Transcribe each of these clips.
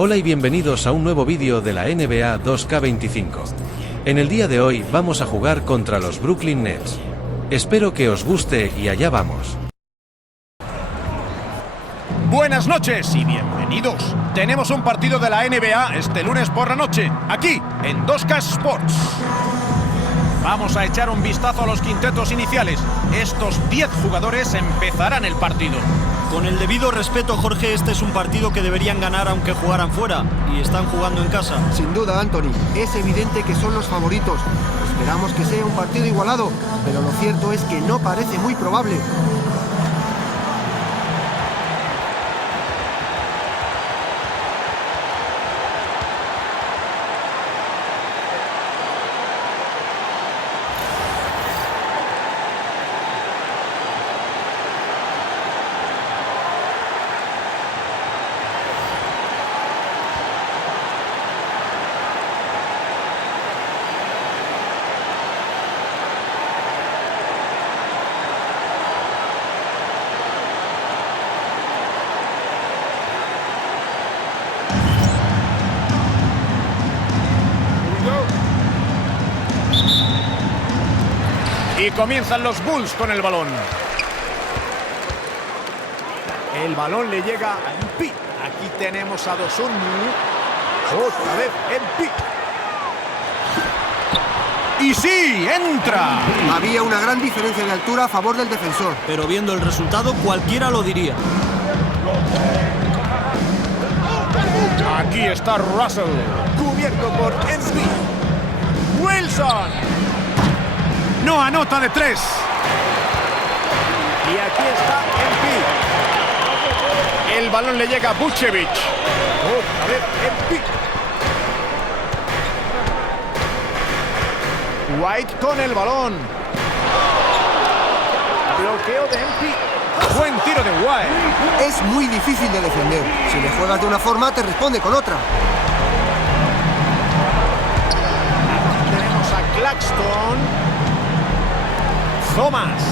Hola y bienvenidos a un nuevo vídeo de la NBA 2K25. En el día de hoy vamos a jugar contra los Brooklyn Nets. Espero que os guste y allá vamos. Buenas noches y bienvenidos. Tenemos un partido de la NBA este lunes por la noche, aquí en 2K Sports. Vamos a echar un vistazo a los quintetos iniciales. Estos 10 jugadores empezarán el partido. Con el debido respeto, Jorge, este es un partido que deberían ganar aunque jugaran fuera, y están jugando en casa. Sin duda, Anthony, es evidente que son los favoritos. Esperamos que sea un partido igualado, pero lo cierto es que no parece muy probable. Y comienzan los Bulls con el balón. El balón le llega a Embiid. Aquí tenemos a Dosunmu. Otra vez Embiid. ¡Y sí! ¡Entra! Había una gran diferencia de altura a favor del defensor. Pero viendo el resultado, cualquiera lo diría. Aquí está Russell, cubierto por Embiid. Wilson. No anota de 3. Y aquí está Embiid. El balón le llega a Vučević. Otra vez Embiid. White con el balón. Bloqueo de Embiid. Buen tiro de White. Es muy difícil de defender. Si le juegas de una forma, te responde con otra. Tenemos a Claxton. Thomas.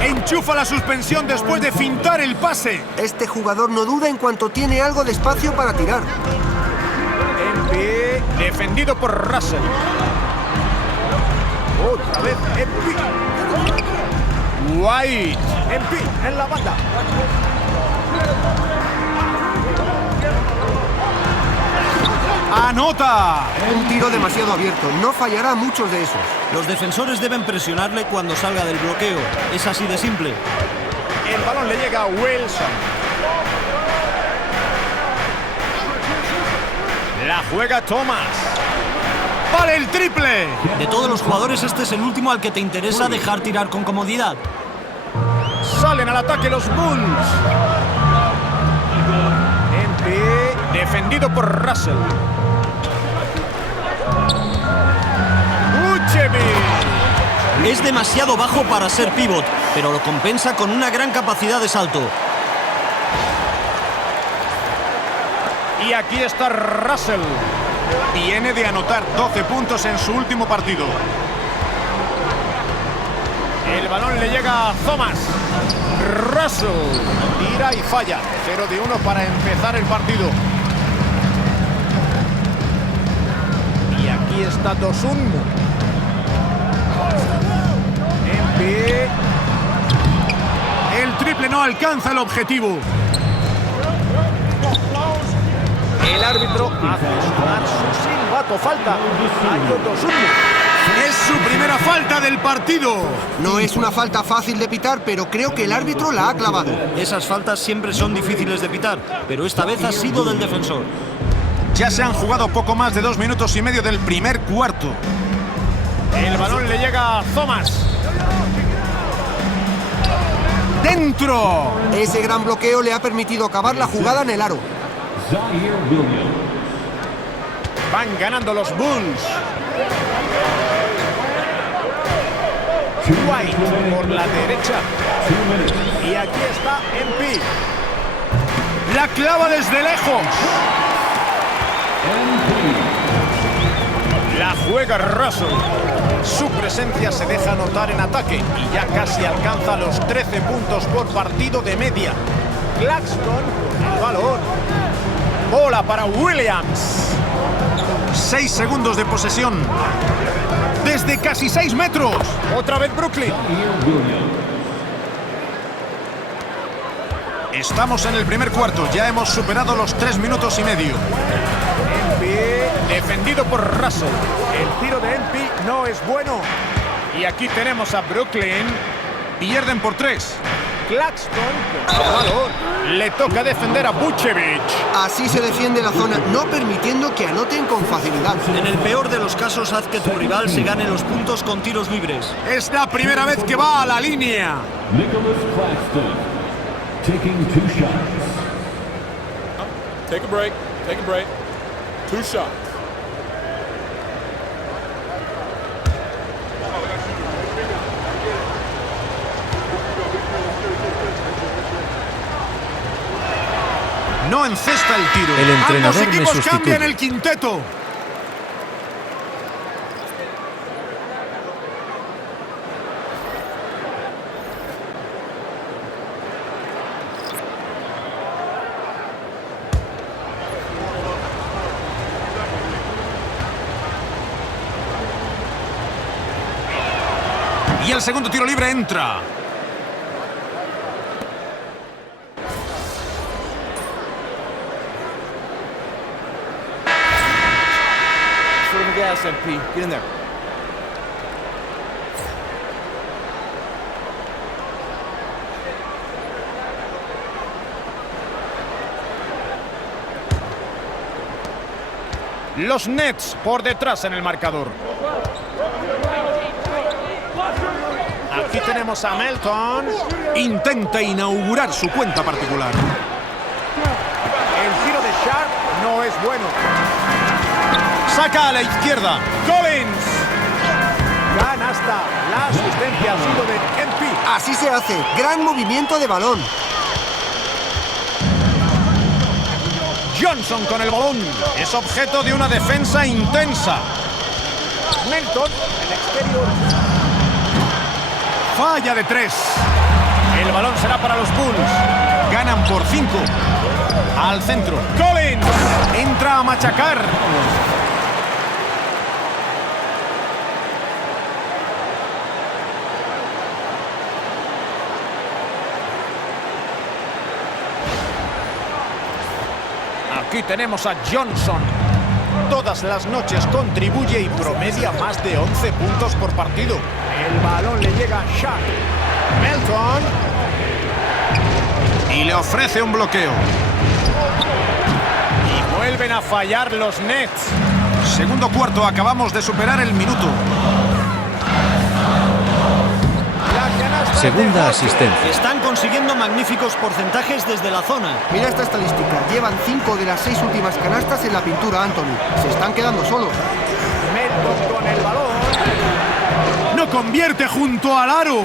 Enchufa la suspensión después de fintar el pase. Este jugador no duda en cuanto tiene algo de espacio para tirar. Embiid, defendido por Russell. Otra vez Embiid. White. Embiid en la banda. ¡Anota! Un tiro demasiado abierto. No fallará muchos de esos. Los defensores deben presionarle cuando salga del bloqueo. Es así de simple. El balón le llega a Wilson. La juega Thomas. ¡Vale el triple! De todos los jugadores, este es el último al que te interesa dejar tirar con comodidad. Salen al ataque los Bulls. Embiid, defendido por Russell. Vučević. Es demasiado bajo para ser pívot, pero lo compensa con una gran capacidad de salto. Y aquí está Russell. Viene de anotar 12 puntos en su último partido. El balón le llega a Thomas. Russell tira y falla. 0 de 1 para empezar el partido. Y aquí está Dosunmu. Embiid. El triple no alcanza el objetivo. El árbitro hace sonar su silbato. Falta. Ayo Dosunmu. Es su primera falta del partido. No es una falta fácil de pitar, pero creo que el árbitro la ha clavado. Esas faltas siempre son difíciles de pitar, pero esta vez ha sido del defensor. Ya se han jugado poco más de 2 minutos y medio del primer cuarto. El balón le llega a Thomas. ¡Dentro! Ese gran bloqueo le ha permitido acabar la jugada en el aro. Van ganando los Bulls. White por la derecha. Y aquí está Embiid. La clava desde lejos. La juega Russell. Su presencia se deja notar en ataque y ya casi alcanza los 13 puntos por partido de media. Claxton con el balón. Bola para Williams. 6 segundos de posesión. Desde casi 6 metros. Otra vez Brooklyn. Estamos en el primer cuarto. Ya hemos superado los 3 minutos y medio. Empey, defendido por Russell. El tiro de Empey no es bueno. Y aquí tenemos a Brooklyn. Pierden por 3. Claxton con el balón. Le toca defender a Vucevic. Así se defiende la zona, no permitiendo que anoten con facilidad. En el peor de los casos, haz que tu rival se gane los puntos con tiros libres. Es la primera vez que va a la línea. Nicholas Claxton, taking 2 shots. Take a break. 2 shots. No encesta el tiro. El entrenador Ambos le equipos sustituye. cambian el quinteto. Y el segundo tiro libre entra. Gas, MP. Get in there. Los Nets por detrás en el marcador. Aquí tenemos a Melton. Intenta inaugurar su cuenta particular. El tiro de Sharp no es bueno. Saca a la izquierda. Collins. Canasta. La asistencia ha sido de Empey. Así se hace, gran movimiento de balón. Johnson con el balón. Es objeto de una defensa intensa. Melton, el exterior. Falla de 3. El balón será para los Bulls. Ganan por 5. Al centro. Collins. Entra a machacar. Aquí tenemos a Johnson. Todas las noches contribuye y promedia más de 11 puntos por partido. El balón le llega a Shaq. Melton. Y le ofrece un bloqueo. Y vuelven a fallar los Nets. Segundo cuarto, acabamos de superar el minuto. Segunda asistencia. Están consiguiendo magníficos porcentajes desde la zona. Mira esta estadística, llevan 5 de las 6 últimas canastas en la pintura, Anthony. Se están quedando solos. Melton con el balón. No convierte junto al aro.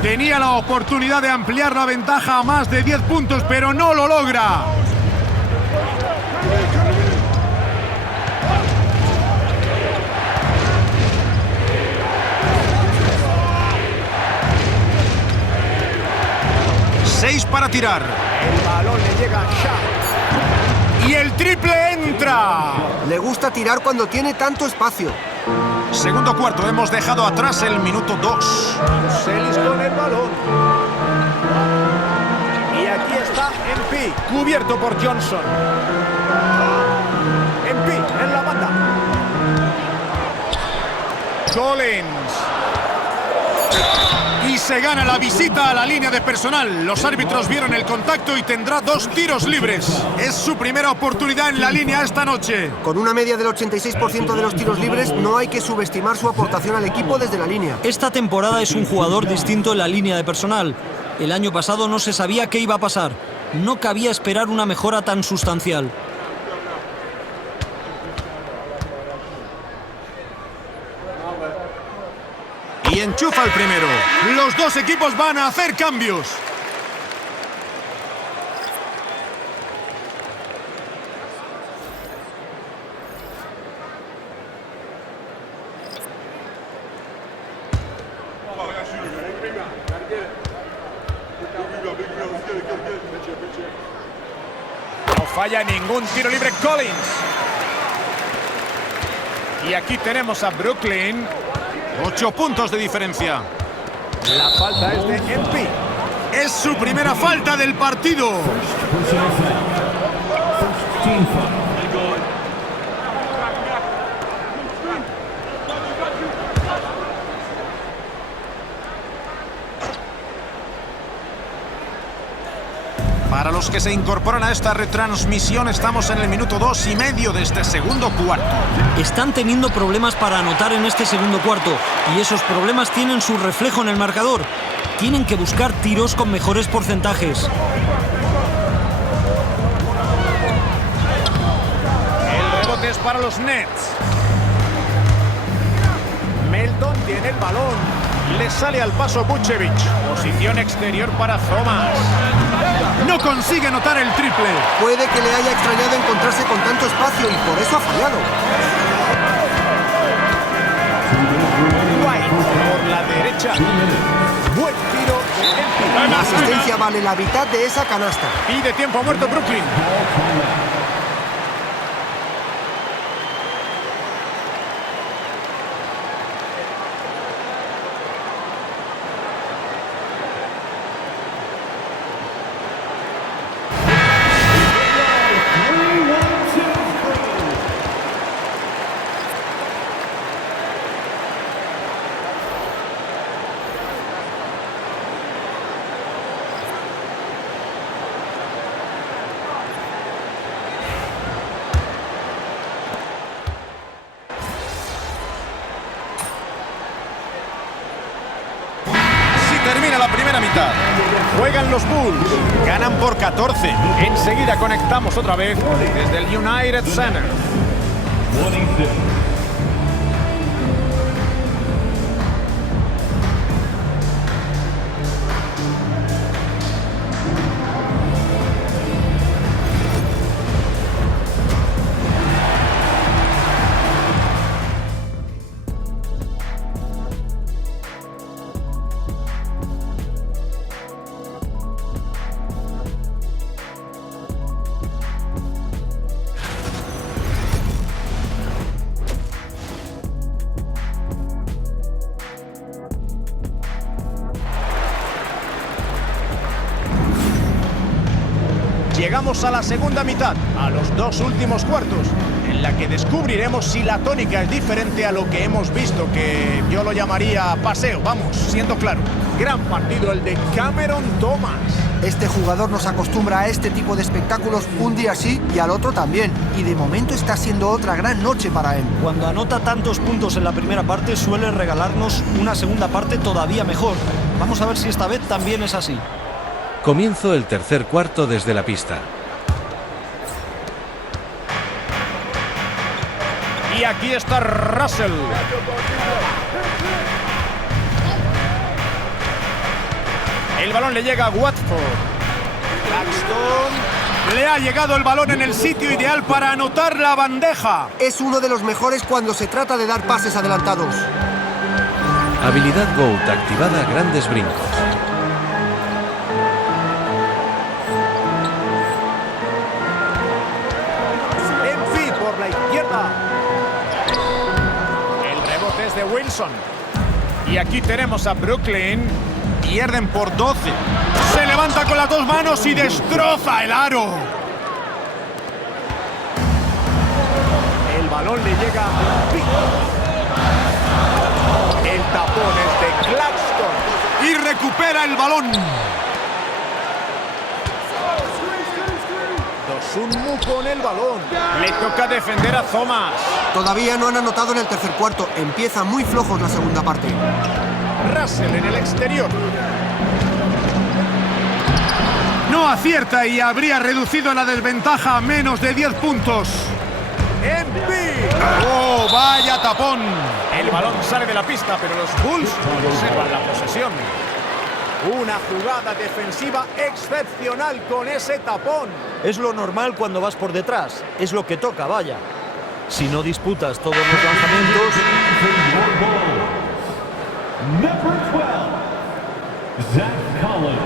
Tenía la oportunidad de ampliar la ventaja a más de 10 puntos, pero no lo logra. Para tirar. El balón le llega a Shaq. Y el triple entra. Le gusta tirar cuando tiene tanto espacio. Segundo cuarto, hemos dejado atrás el minuto 2. Celis con el balón. Y aquí está Empey, cubierto por Johnson. Empey en la banda. Collins. Y se gana la visita a la línea de personal. Los árbitros vieron el contacto y tendrá 2 tiros libres. Es su primera oportunidad en la línea esta noche. Con una media del 86% de los tiros libres, no hay que subestimar su aportación al equipo desde la línea. Esta temporada es un jugador distinto en la línea de personal. El año pasado no se sabía qué iba a pasar. No cabía esperar una mejora tan sustancial. Y enchufa el primero. Los dos equipos van a hacer cambios. falla ningún tiro libre Collins. Y aquí tenemos a Brooklyn. 8 puntos de diferencia. La falta es de MP. Es su primera falta del partido. Personal foul. First team foul. Para los que se incorporan a esta retransmisión, estamos en el minuto 2 y medio de este segundo cuarto. Están teniendo problemas para anotar en este segundo cuarto y esos problemas tienen su reflejo en el marcador. Tienen que buscar tiros con mejores porcentajes. El rebote es para los Nets. Melton tiene el balón. Le sale al paso Vucevic. Posición exterior para Thomas. No consigue anotar el triple. Puede que le haya extrañado encontrarse con tanto espacio y por eso ha fallado. White por la derecha. Buen tiro de La Embiid. asistencia vale la mitad de esa canasta. Pide tiempo muerto Brooklyn. Termina la primera mitad. Juegan los Bulls. Ganan por 14. Enseguida conectamos otra vez desde el United Center. 26. Llegamos a la segunda mitad, a los 2 últimos cuartos, en la que descubriremos si la tónica es diferente a lo que hemos visto, que yo lo llamaría paseo, vamos, siendo claro. Gran partido el de Cameron Thomas. Este jugador nos acostumbra a este tipo de espectáculos un día sí y al otro también. Y de momento está siendo otra gran noche para él. Cuando anota tantos puntos en la primera parte, suele regalarnos una segunda parte todavía mejor. Vamos a ver si esta vez también es así. Comienzo el tercer cuarto desde la pista. Y aquí está Russell. El balón le llega a Watford. Claxton. Le ha llegado el balón en el sitio ideal para anotar la bandeja. Es uno de los mejores cuando se trata de dar pases adelantados. Habilidad GOAT activada, grandes brincos. Embiid por la izquierda. El rebote es de Wilson. Y aquí tenemos a Brooklyn. Pierden por 12. Se levanta con las dos manos y destroza el aro. El balón le llega a Embiid. El tapón es de Claxton. Y recupera el balón. Dosunmu con el balón. Le toca defender a Thomas. Todavía no han anotado en el tercer cuarto. Empieza muy flojos la segunda parte. Russell en el exterior. No acierta y habría reducido la desventaja a menos de 10 puntos. Embiid. ¡Oh, vaya tapón! El balón sale de la pista, pero los Bulls conservan la posesión. Una jugada defensiva excepcional con ese tapón. Es lo normal cuando vas por detrás. Es lo que toca, vaya. Si no disputas todos los lanzamientos... Number 12, Zach Collins.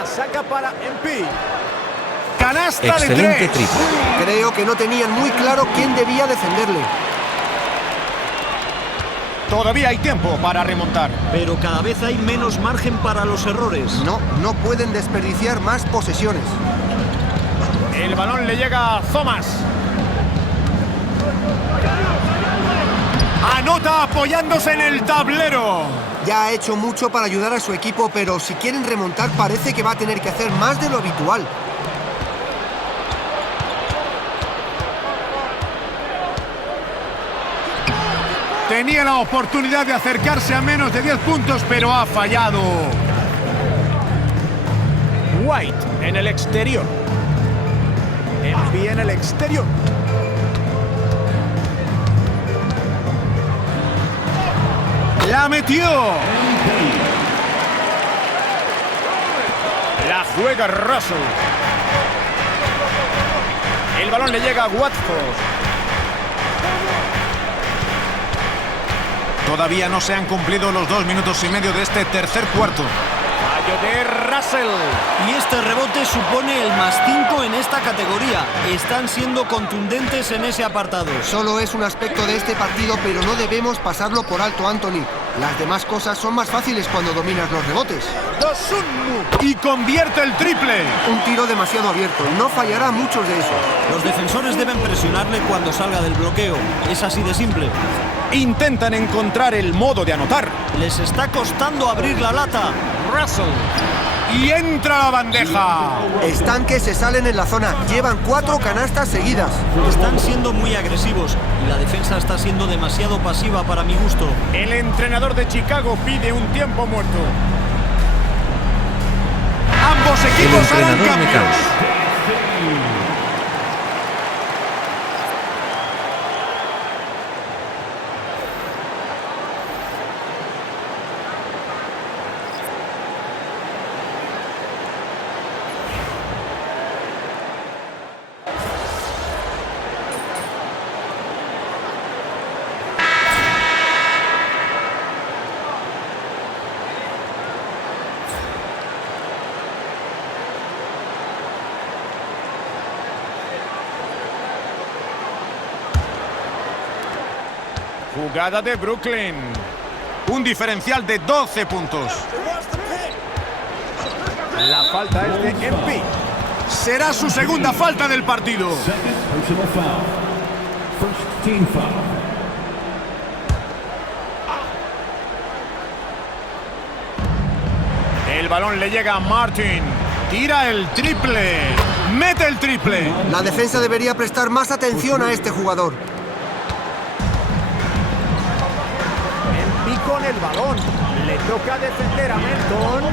La saca para MP. Canasta de Excelente 3. triple. Creo que no tenían muy claro quién debía defenderle. Todavía hay tiempo para remontar. Pero cada vez hay menos margen para los errores. No pueden desperdiciar más posesiones. El balón le llega a Thomas. Anota apoyándose en el tablero. Ya ha hecho mucho para ayudar a su equipo, pero si quieren remontar parece que va a tener que hacer más de lo habitual. Tenía la oportunidad de acercarse a menos de 10 puntos, pero ha fallado. White en el exterior. Envía en el exterior. ¡La metió! La juega Russell. El balón le llega a Watford. Todavía no se han cumplido los 2 minutos y medio de este tercer cuarto. Fallo de Russell. Y este rebote supone el +5 en esta categoría. Están siendo contundentes en ese apartado. Solo es un aspecto de este partido, pero no debemos pasarlo por alto, Anthony. Las demás cosas son más fáciles cuando dominas los rebotes. Y convierte el triple. Un tiro demasiado abierto. No fallará muchos de esos. Los defensores deben presionarle cuando salga del bloqueo. Es así de simple. Intentan encontrar el modo de anotar. Les está costando abrir la lata. Russell. Y entra la bandeja. Están que se salen en la zona. Llevan 4 canastas seguidas. Están siendo muy agresivos y la defensa está siendo demasiado pasiva para mi gusto. El entrenador de Chicago pide un tiempo muerto. Ambos El equipos harán entrenador me cambios. cansa. Jugada de Brooklyn. Un diferencial de 12 puntos. La falta es de MP. Será su segunda falta del partido. Second personal foul. First team foul. El balón le llega a Martin. Tira el triple. Mete el triple. La defensa debería prestar más atención a este jugador. MP con el balón. Le toca defender a Melton.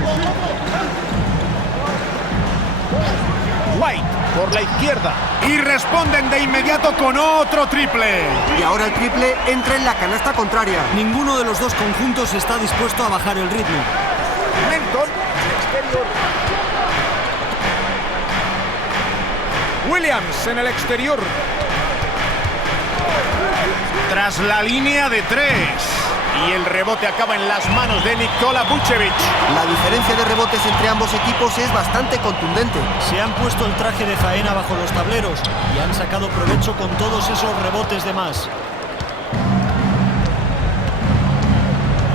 White por la izquierda. Y responden de inmediato con otro triple. Y ahora el triple entra en la canasta contraria. Ninguno de los dos conjuntos está dispuesto a bajar el ritmo. Melton, exterior. Williams en el exterior. Tras la línea de 3. Y el rebote acaba en las manos de Nikola Vucevic. La diferencia de rebotes entre ambos equipos es bastante contundente. Se han puesto el traje de faena bajo los tableros y han sacado provecho con todos esos rebotes de más.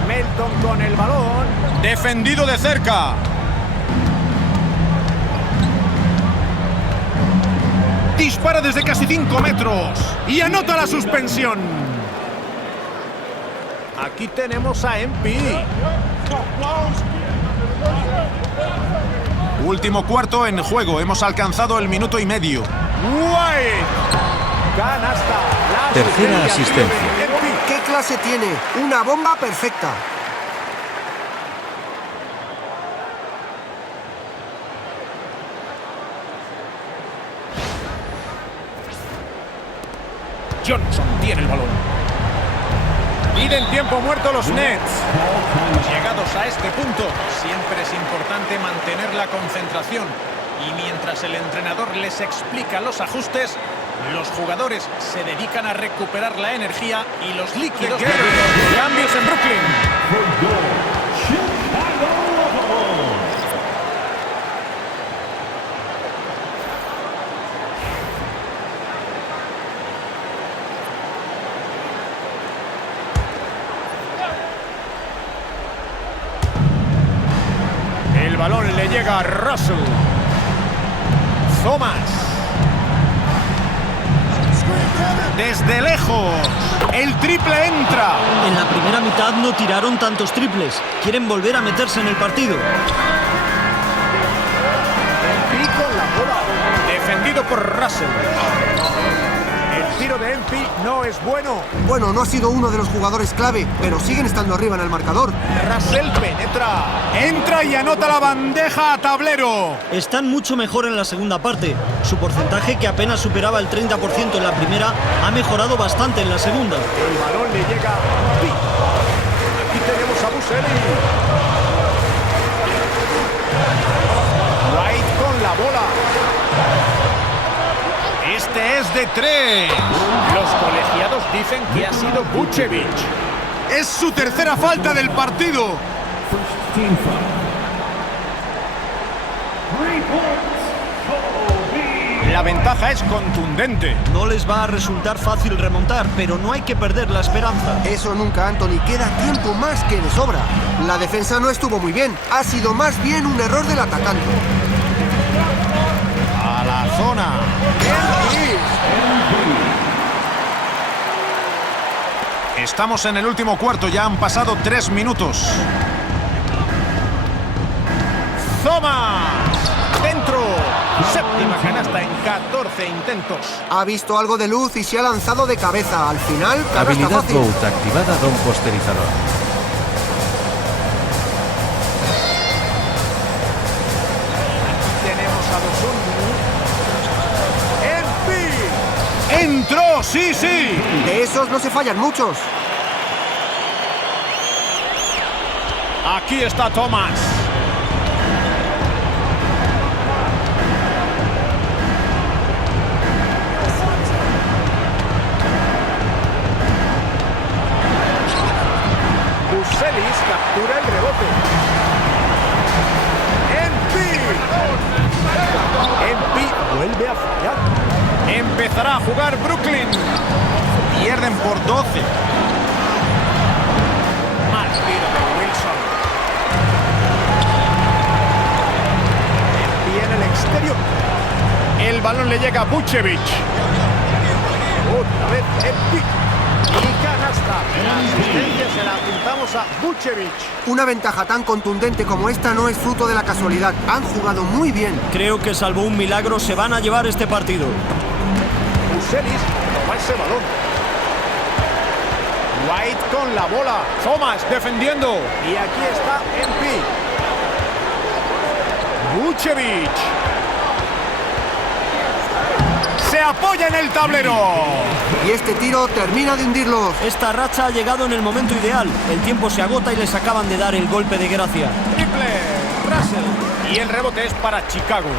Melton con el balón. Defendido de cerca. Dispara desde casi 5 metros. Y anota la suspensión. Aquí tenemos a MP. Último cuarto en juego. Hemos alcanzado el minuto y medio. White. Canasta. La Tercera asistencia. ¿Qué clase tiene? Una bomba perfecta. Johnson tiene el balón. Piden tiempo muerto los Nets. Llegados a este punto, siempre es importante mantener la concentración. Y mientras el entrenador les explica los ajustes, los jugadores se dedican a recuperar la energía y los líquidos. Cambios en Brooklyn. juega Russell. Thomas. Desde lejos. El triple entra. En la primera mitad no tiraron tantos triples. Quieren volver a meterse en el partido. Y con la bola. Defendido por Russell. El tiro de Empey no es bueno. Bueno, no ha sido uno de los jugadores clave, pero siguen estando arriba en el marcador. Russell penetra. Entra y anota la bandeja a tablero. Están mucho mejor en la segunda parte. Su porcentaje, que apenas superaba el 30% en la primera, ha mejorado bastante en la segunda. El balón le llega a Empey. Aquí tenemos a Buseli. White con la bola. Este es de 3. Los colegiados dicen que ha sido Vucevic. Es su tercera falta del partido. First team foul. 3 points. Kobe. La ventaja es contundente. No les va a resultar fácil remontar, pero no hay que perder la esperanza. Eso nunca, Anthony. Queda tiempo más que de sobra. La defensa no estuvo muy bien. Ha sido más bien un error del atacante. A la zona. Estamos en el último cuarto, ya han pasado 3 minutos. Thomas. Dentro. Séptima canasta en 14 intentos. Ha visto algo de luz y se ha lanzado de cabeza. Al final, canasta Habilidad fácil. GOAT activada Don Posterizador. Tenemos a Dosunmu. Empey. ¡Entró! ¡Sí, sí! De esos no se fallan muchos. Aquí está Thomas. Buselis captura el rebote. Empey vuelve a fallar. Empezará a jugar Brooklyn. Pierden por 12. Mal tiro de Wilson. Empey en el exterior. El balón le llega a Vucevic. Otra vez Empey. Y canasta. La asistencia se la apuntamos a Vucevic. Una ventaja tan contundente como esta no es fruto de la casualidad. Han jugado muy bien. Creo que salvo un milagro se van a llevar este partido. Buselis toma ese balón. White con la bola. Thomas defendiendo. Y aquí está Empey. Vucevic. Se apoya en el tablero. Y este tiro termina de hundirlos. Esta racha ha llegado en el momento ideal. El tiempo se agota y les acaban de dar el golpe de gracia. Triple. Russell. Y el rebote es para Chicago.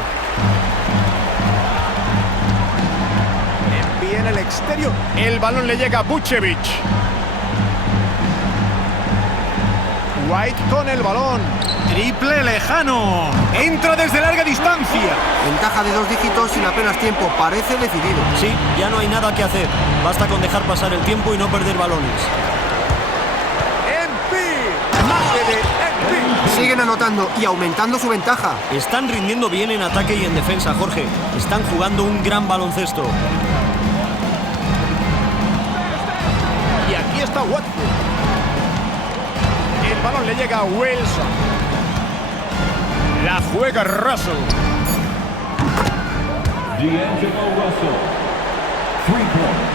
Empey en el exterior. El balón le llega a Vucevic. White con el balón. Triple lejano. Entra desde larga distancia. Ventaja de 2 dígitos sin apenas tiempo. Parece decidido. Sí, ya no hay nada que hacer. Basta con dejar pasar el tiempo y no perder balones. Empey. Mate de Empey. Siguen anotando y aumentando su ventaja. Están rindiendo bien en ataque y en defensa, Jorge. Están jugando un gran baloncesto. Y aquí está Watford. El balón le llega a Wilson. La juega Russell. D'Angelo Russell. 3 points.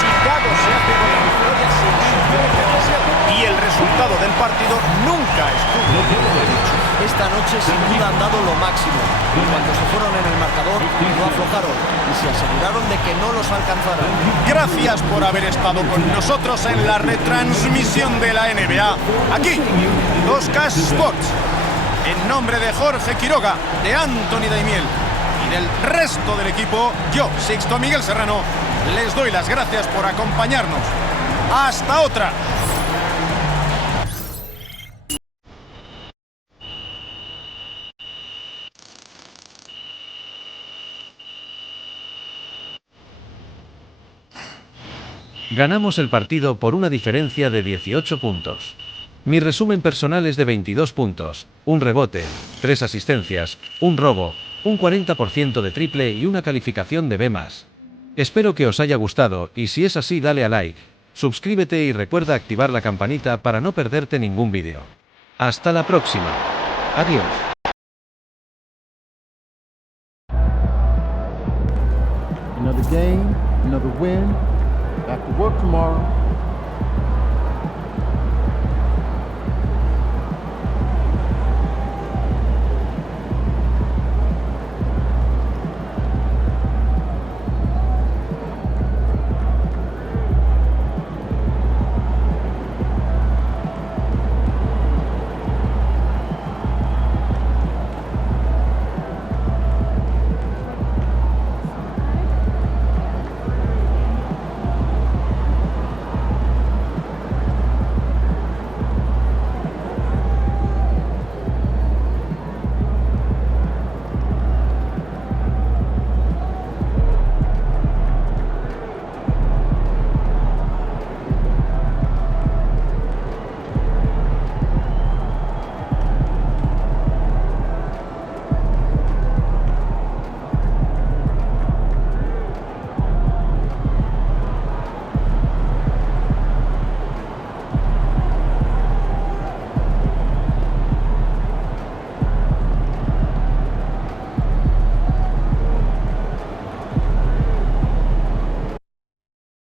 Chicago se hace con la victoria sin sufrir demasiado. Y el resultado del partido nunca estuvo dicho. Esta noche sin duda han dado lo máximo. Y cuando se fueron en el marcador, no aflojaron y se aseguraron de que no los alcanzaran. Gracias por haber estado con nosotros en la retransmisión de la NBA. Aquí, 2K Sports. En nombre de Jorge Quiroga, de Anthony Daimiel y del resto del equipo, yo, Sixto Miguel Serrano, les doy las gracias por acompañarnos. ¡Hasta otra! Ganamos el partido por una diferencia de 18 puntos. Mi resumen personal es de 22 puntos, un rebote, 3 asistencias, un robo, un 40% de triple y una calificación de B+. Espero que os haya gustado y si es así dale a like, suscríbete y recuerda activar la campanita para no perderte ningún vídeo. Hasta la próxima. Adiós. Another game, another win. Back to work tomorrow.